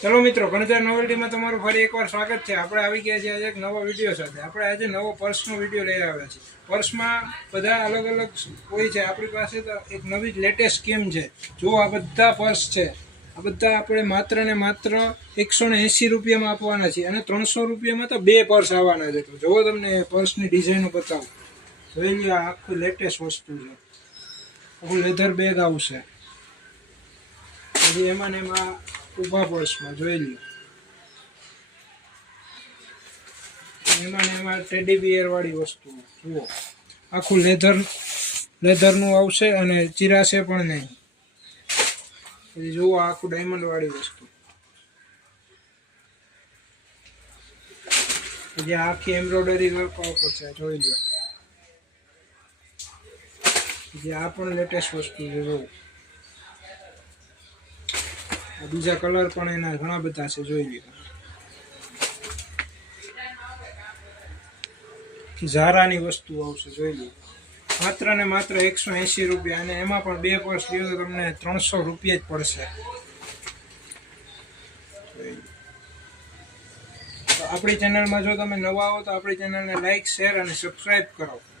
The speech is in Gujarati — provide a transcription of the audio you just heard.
ચલો મિત્રો, ગણતર નોવેલ્ટીમાં તમારું ફરી એકવાર સ્વાગત છે। આપણે આવી ગયા છીએ આજે એક નવો વિડીયો સાથે। આપણે આજે નવો પર્સનો વિડીયો લઈ આવ્યા છીએ। પર્સમાં બધા અલગ અલગ હોય છે। આપણી પાસે તો એક નવી લેટેસ્ટ સ્કીમ છે। જો આ બધા પર્સ છે, આ બધા આપણે માત્ર ને માત્ર 180 રૂપિયામાં આપવાના છીએ અને 300 રૂપિયામાં તો 2 પર્સ આવવાના છે। તો જો તમને પર્સની ડિઝાઇનો બતાવું, જોઈ લો, આ આખું લેટેસ્ટ વસ્તુ છે। આખું લેધર બેગ આવશે, પછી એમાં ને એમાં ઊભા પર્સમાં જોઈ લો, એમાં ને એમાં ટેડી બિયર વાળી વસ્તુ જુઓ, આખું લેધરનું આવશે અને ચિરાશે પણ નહીં। પછી જુઓ આખું ડાયમંડ વાળી વસ્તુ, પછી આખી એમ્બ્રોઇડરી વર્ક આવશે, જોઈ લો। પછી આ પણ લેટેસ્ટ વસ્તુ છે, જુઓ। બીજા કલર પણ એના ઘણા બધા છે, જોઈ લો। ઝારાની વસ્તુ આવશે, જોઈ લો। માત્ર ને માત્ર 180 રૂપિયા, અને એમાં પણ 2 પર્સ લ્યો તો તમને 300 રૂપિયા જ પડશે। તો આપણી ચેનલમાં જો તમે નવા હો તો આપણી ચેનલને લાઈક, શેર અને સબસ્ક્રાઈબ કરો।